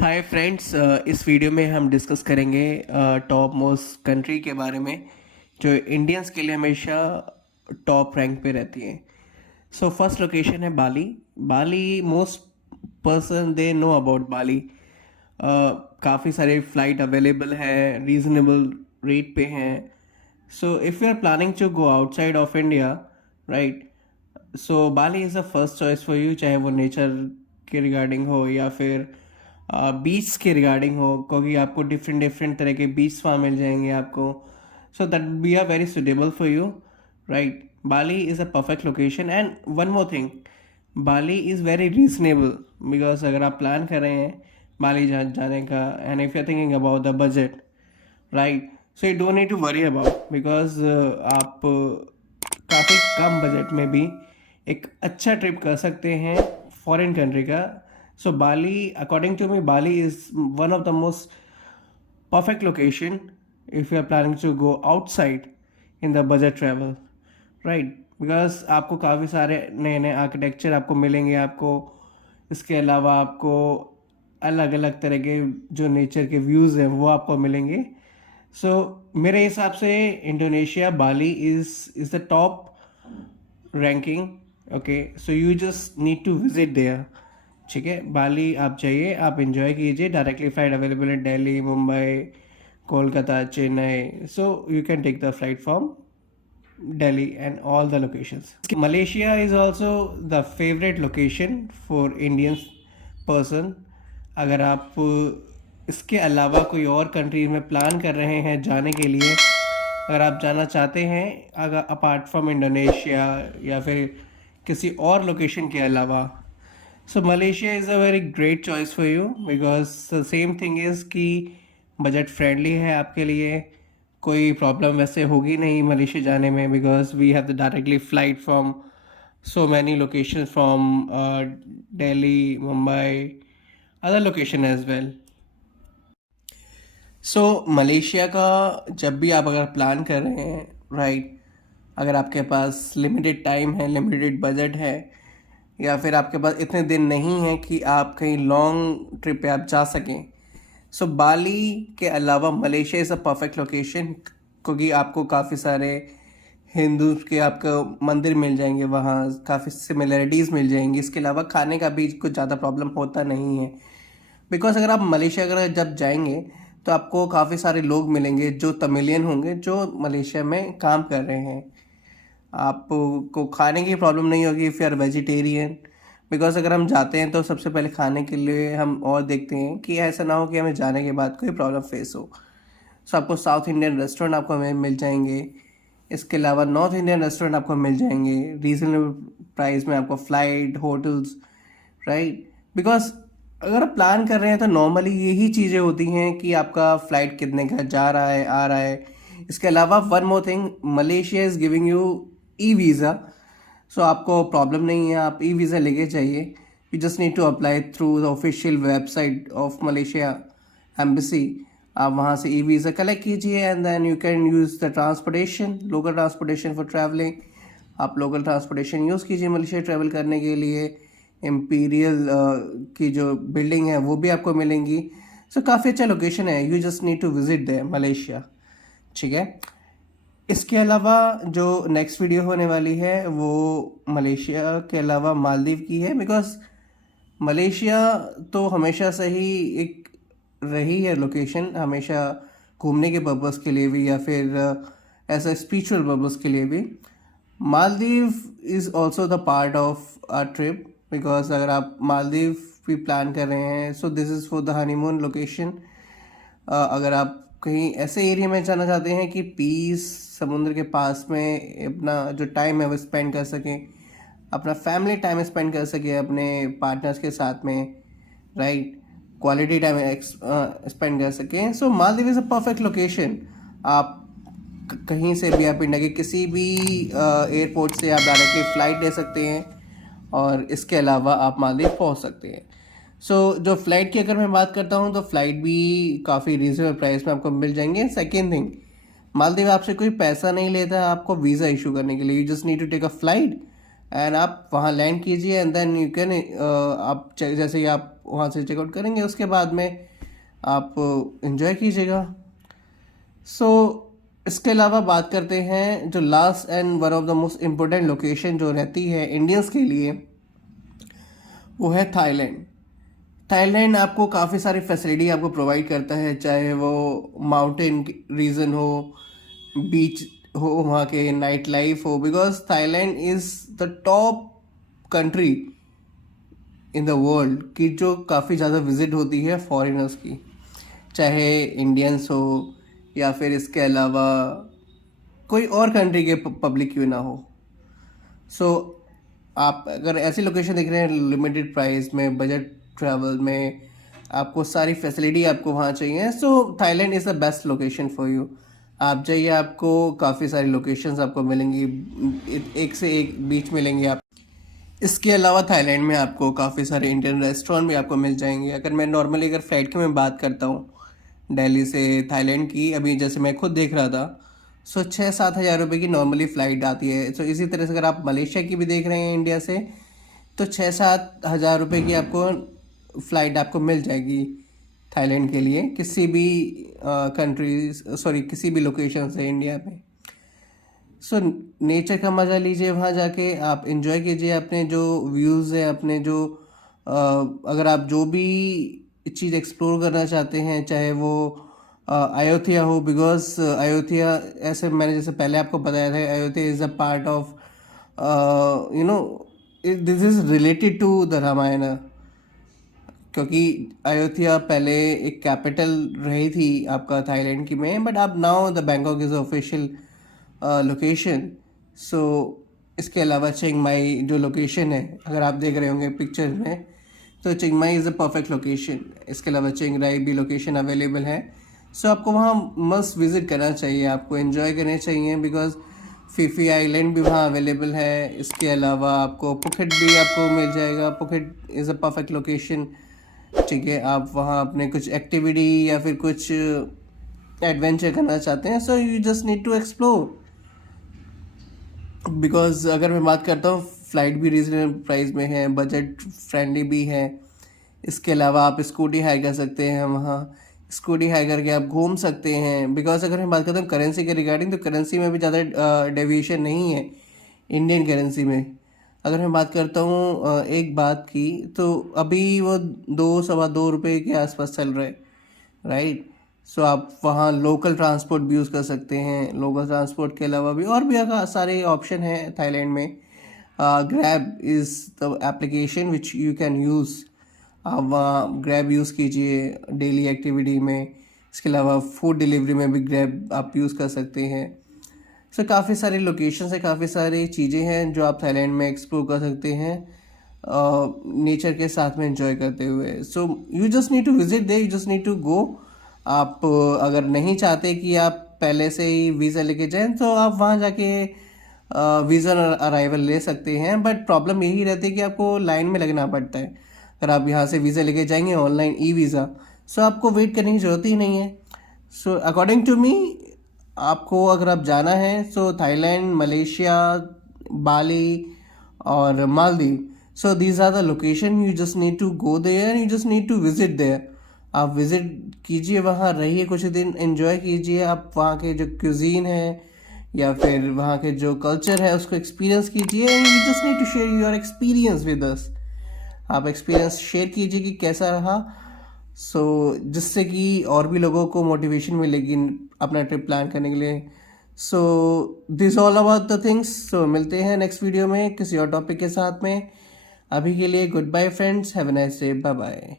Hi friends, इस video में हम डिस्कस करेंगे टॉप मोस्ट कंट्री के बारे में जो इंडियंस के लिए हमेशा टॉप रैंक पे रहती है। सो फर्स्ट लोकेशन है Bali. Bali most person they know about Bali. काफ़ी सारे फ्लाइट अवेलेबल है, रीजनेबल रेट पे हैं। So if you are planning to go outside of India, right, so Bali is the first choice for you, चाहे वो nature के regarding हो या फिर बीच के रिगार्डिंग हो, क्योंकि आपको डिफरेंट डिफरेंट तरह के बीच वहाँ मिल जाएंगे आपको। So that be are very suitable for you, right. Bali is a perfect location and one more thing, Bali is very reasonable. Because अगर आप प्लान कर रहे हैं बाली जाने का and if you are thinking about the budget, right, so you don't need to worry about, because आप काफ़ी कम budget में भी एक अच्छा ट्रिप कर सकते हैं फॉरेन कंट्री का। So Bali, according to me, Bali is one of the most perfect location if you are planning to go outside in the budget travel, right? because आपको काफ़ी सारे नए नए आर्किटेक्चर आपको मिलेंगे, आपको इसके अलावा आपको अलग अलग तरह के जो नेचर के व्यूज़ हैं वो आपको मिलेंगे। सो मेरे हिसाब से Indonesia, Bali is the top ranking. Okay, so you just need to visit there. ठीक है, बाली आप जाइए, आप इंजॉय कीजिए। डायरेक्टली फ़्लाइट अवेलेबल है Delhi, Mumbai, Kolkata, Chennai. So you can take the flight from Delhi and all the locations. Malaysia is also the favorite location for Indian person. अगर आप इसके अलावा कोई और कंट्री में प्लान कर रहे हैं जाने के लिए, अगर आप जाना चाहते हैं अगर अपार्ट फ्रॉम इंडोनेशिया या फिर किसी और लोकेशन के अलावा, so Malaysia is a very great choice for you. Because the same thing is कि बजट फ्रेंडली है आपके लिए, कोई प्रॉब्लम वैसे होगी नहीं मलेशिया जाने में, because we have the directly flight from so many location from Delhi, Mumbai, other location as well. सो मलेशिया का जब भी आप अगर प्लान कर रहे हैं, राइट, अगर आपके पास लिमिटेड टाइम है, लिमिटेड बजट है, या फिर आपके पास इतने दिन नहीं है कि आप कहीं लॉन्ग ट्रिप पे आप जा सकें, सो बाली के अलावा Malaysia is a perfect location. क्योंकि आपको काफ़ी सारे हिंदू के आपको मंदिर मिल जाएंगे वहाँ, काफ़ी सिमिलरिटीज़ मिल जाएंगी। इसके अलावा खाने का भी कुछ ज़्यादा प्रॉब्लम होता नहीं है। बिकॉज अगर आप मलेशिया अगर जब जाएंगे तो आपको काफ़ी सारे लोग मिलेंगे जो तमिलियन होंगे, जो मलेशिया में काम कर रहे हैं। आपको खाने की प्रॉब्लम नहीं होगी if you are vegetarian. Because अगर हम जाते हैं तो सबसे पहले खाने के लिए हम और देखते हैं कि ऐसा ना हो कि हमें जाने के बाद कोई प्रॉब्लम फेस हो। सो आपको साउथ इंडियन रेस्टोरेंट आपको हमें मिल जाएंगे। इसके अलावा नॉर्थ इंडियन रेस्टोरेंट आपको मिल जाएंगे रीजनेबल प्राइस में, आपको फ़्लाइट, होटल्स, राइट। बिकॉज अगर आप प्लान कर रहे हैं तो नॉर्मली यही चीज़ें होती हैं कि आपका फ़्लाइट कितने का जा रहा है, आ रहा है। इसके अलावा one more thing, Malaysia is giving you e visa. So आपको प्रॉब्लम नहीं है, आप ई वीज़ा लेके जाइए। You just need to apply through the official website of Malaysia embassy. आप वहाँ से ई वीज़ा कलेक्ट कीजिए and then you can use the transportation, local transportation for travelling. आप लोकल ट्रांसपोर्टेशन यूज़ कीजिए Malaysia travel करने के लिए। Imperial की जो बिल्डिंग है वो भी आपको मिलेंगी। सो काफ़ी अच्छा लोकेशन है, you just need to visit there Malaysia. ठीक है, इसके अलावा जो नेक्स्ट वीडियो होने वाली है वो मलेशिया के अलावा मालदीव की है। बिकॉज मलेशिया तो हमेशा से ही एक रही है लोकेशन, हमेशा घूमने के पर्पज़ के लिए भी या फिर ऐसा स्पिरिचुअल पर्पज़ के लिए भी। Maldives is also the part of are trip. Because अगर आप मालदीव भी प्लान कर रहे हैं, so this is for the honeymoon location. अगर आप कहीं ऐसे एरिया में जाना चाहते हैं कि पीस, समुद्र के पास में अपना जो टाइम है वो स्पेंड कर सकें, अपना फैमिली टाइम स्पेंड कर सकें अपने पार्टनर्स के साथ में, राइट, क्वालिटी टाइम स्पेंड कर सकें, so Maldives is a perfect location. आप कहीं से भी, आप इंडिया के किसी भी एयरपोर्ट से आप डायरेक्टली फ़्लाइट ले सकते हैं और इसके अलावा आप मालदीव पहुंच सकते हैं। सो जो फ़्लाइट की अगर मैं बात करता हूं तो फ़्लाइट भी काफ़ी रीजनेबल प्राइस में आपको मिल जाएंगे। सेकेंड थिंग, मालदीव आपसे कोई पैसा नहीं लेता है आपको वीज़ा इशू करने के लिए। You just need to take a flight and आप वहाँ लैंड कीजिए एंड देन यू कैन आप जैसे ही आप वहाँ से चेकआउट करेंगे उसके बाद में आप इंजॉय कीजिएगा। सो इसके अलावा बात करते हैं जो last and one of the most important location जो रहती है इंडियंस के लिए, वो है थाईलैंड। थाईलैंड आपको काफ़ी सारी फैसिलिटी आपको प्रोवाइड करता है, चाहे वो माउंटेन रीजन हो, बीच हो, वहाँ के नाइट लाइफ हो, because Thailand is the top country in the world की जो काफ़ी ज़्यादा विजिट होती है फॉरेनर्स की, चाहे इंडियंस हो या फिर इसके अलावा कोई और कंट्री के पब्लिक क्यों ना हो। सो आप अगर ऐसी लोकेशन देख रहे हैं लिमिटेड प्राइस में, बजट ट्रैवल में, आपको सारी फैसिलिटी आपको वहाँ चाहिए, so Thailand is the best location for you. आप जाइए, आपको काफ़ी सारी लोकेशंस आपको मिलेंगी, एक से एक बीच मिलेंगे आप। इसके अलावा थाईलैंड में आपको काफ़ी सारे इंडियन रेस्टोरेंट भी आपको मिल जाएंगे। अगर मैं नॉर्मली अगर फ़्लाइट की मैं बात करता हूँ दिल्ली से थाईलैंड की, अभी जैसे मैं खुद देख रहा था, सो 6-7 हज़ार रुपये की नॉर्मली फ़्लाइट आती है। सो इसी तरह से अगर आप मलेशिया की भी देख रहे हैं इंडिया से, तो 6-7 हज़ार रुपये की आपको फ़्लाइट आपको मिल जाएगी थाईलैंड के लिए, किसी भी किसी भी लोकेशन से इंडिया में। सो नेचर का मज़ा लीजिए, वहाँ जाके आप इंजॉय कीजिए अपने जो व्यूज़ है, अपने जो अगर आप जो भी चीज़ एक्सप्लोर करना चाहते हैं, चाहे वो अयोध्या हो, बिकॉज अयोध्या, ऐसे मैंने जैसे पहले आपको बताया था, Ayodhya is a part of you know this is related to the Ramayana, क्योंकि अयोध्या पहले एक कैपिटल रही थी आपका थाईलैंड की में, बट अब now the Bangkok is official location. So इसके अलावा चिंग माई जो लोकेशन है, अगर आप देख रहे होंगे पिक्चर में, तो चिंग माई इज़ अ परफेक्ट लोकेशन। इसके अलावा चिंग राई भी लोकेशन अवेलेबल है। सो आपको वहाँ मस्ट विज़िट करना चाहिए, आपको एंजॉय करने चाहिए, बिकॉज फीफी आइलैंड भी वहाँ अवेलेबल है। इसके अलावा आपको पुकेट भी आपको मिल जाएगा। Pocket is a perfect location, ठीक है। आप वहाँ अपने कुछ एक्टिविटी या फिर कुछ एडवेंचर करना चाहते हैं, so you just need to explore. Because अगर मैं बात करता हूँ, फ़्लाइट भी रीजनेबल प्राइस में है, बजट फ्रेंडली भी है। इसके अलावा आप स्कूटी हाई कर सकते हैं, वहाँ स्कूटी हाई करके आप घूम सकते हैं। बिकॉज अगर मैं बात करता हूँ करेंसी के रिगार्डिंग, तो करेंसी में भी ज़्यादा डेविएशन नहीं है इंडियन करेंसी में। अगर मैं बात करता हूँ एक बात की, तो अभी वो 2-2.25 के आसपास चल रहे, राइट। सो आप वहाँ लोकल ट्रांसपोर्ट भी यूज़ कर सकते हैं। लोकल ट्रांसपोर्ट के अलावा भी और भी सारे ऑप्शन हैं थाईलैंड में। Grab is the application which you can use. आप वहाँ ग्रैब यूज़ कीजिए डेली एक्टिविटी में। इसके अलावा फूड डिलीवरी में भी ग्रैब आप यूज़ कर सकते हैं। सो काफ़ी सारी लोकेशन है, काफ़ी सारी चीज़ें हैं जो आप थाईलैंड में एक्सप्लोर कर सकते हैं नेचर के साथ में एंजॉय करते हुए। So you just need to visit there, you just need to go. आप अगर नहीं चाहते कि आप पहले से ही वीज़ा लेके जाएं, तो आप वहाँ जाके वीज़ा अराइवल ले सकते हैं, बट प्रॉब्लम यही रहती है कि आपको लाइन में लगना पड़ता है। अगर आप यहाँ से वीज़ा लेके जाएंगे ऑनलाइन ई वीज़ा, सो आपको वेट करने की ज़रूरत ही नहीं है। सो अकॉर्डिंग टू मी, आपको अगर आप जाना है, सो थाईलैंड, मलेशिया, बाली और Maldives, so these are the location. You just need to go there, you just need to visit there. आप विज़िट कीजिए, वहाँ रहिए कुछ दिन, एंजॉय कीजिए। आप वहाँ के जो क्यूजीन है या फिर वहाँ के जो कल्चर है उसको एक्सपीरियंस कीजिए। And you just need to share your experience with us. आप एक्सपीरियंस शेयर कीजिए कि कैसा रहा, सो जिससे कि और भी लोगों को मोटिवेशन मिलेगी अपना ट्रिप प्लान करने के लिए। So this all about the things. So मिलते हैं नेक्स्ट वीडियो में किसी और टॉपिक के साथ में। अभी के लिए goodbye friends, have a nice day, bye bye.